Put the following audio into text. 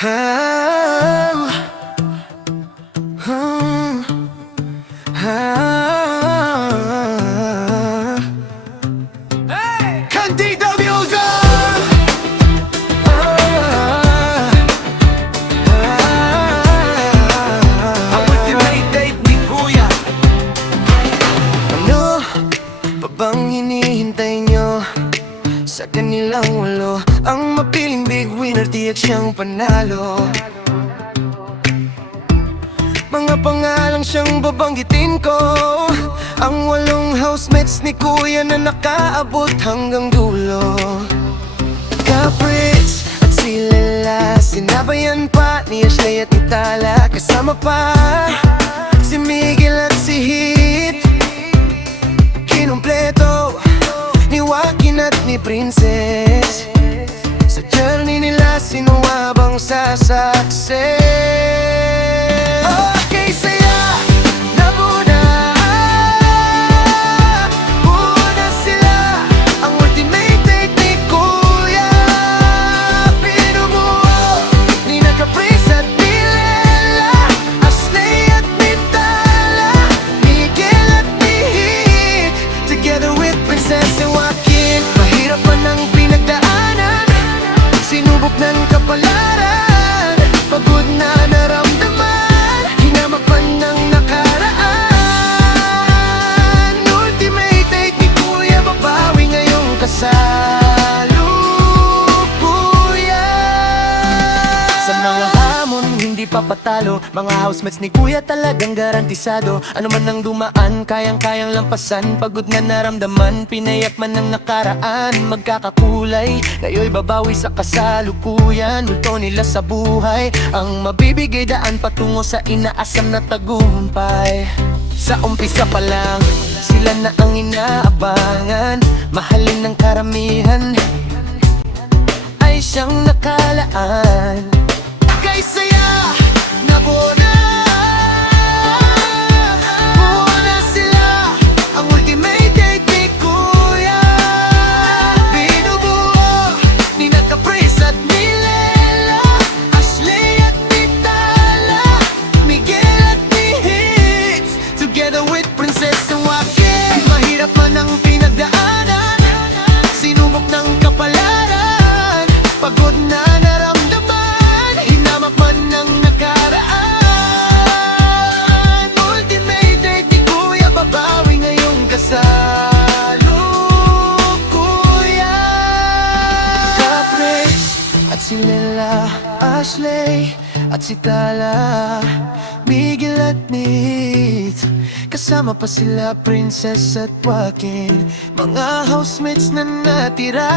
Oh, oh, oh. Hey! Candido Music! Ang ultimate date ni Kuya. Ano pa bang hinihintay nyo? Sa kanilang walo, ang mapiling big winner, tiyak siyang panalo. Mga pangalang siyang babanggitin ko, ang 8 housemates ni Kuya na nakaabot hanggang dulo. Caprice at si Lela, sinabayan pa ni Ashley at ni Tala. Kasama pa si Miguel at si Hit, kinumpleto ni Joaquin at ni Princess. Sa journey nila, sino nga bang sasucess? Okay, saya na muna. Muna sila, ang ultimate date ni Kuya. Pinumuo ni Caprice at ni Lela, Ashley at ni Tala, Miguel at ni Hit, together with Princess and Joaquin. Mahirap man ang pinagdaanan, sinubok ng kapalaran, pagod na naramdaman, hinamak pa ng nakaraan. Ultimate date ni Kuya, babawi ngayong kasalukuyan. Sa mga hamon, hindi pa patalo, mga housemates ni Kuya talagang garantisado. Ano man ang dumaan, kayang-kayang lampasan, pagod na naramdaman, pinayak man ng nakaraan. Magkakakulay, ngayo'y babawi sa kasalukuyan. Multo nila sa buhay, ang mabibigay daan patungo sa inaasam na tagumpay. Sa umpisa pa lang, sila na ang inaabangan, mahalin ng karamihan ay siyang nakalaan. Kay saya na buo na, buo na sila, ang ultimate date ni Kuya. Binubuo ni Caprice at ni Lela, Ashley at ni Tala, Miguel at ni Hit, together with Princess and Joaquin. Mahirap man ang pinagdaanan, sinubok ng kapalaran, pagod na naramdaman, hinamak man ng nakaraan. Ultimate date ni Kuya, babawi ngayong kasalukuyan. Caprice at si Lela, Ashley at si Tala, Miguel at Nate, kasama pa sila Princess at Joaquin, mga housemates na natira.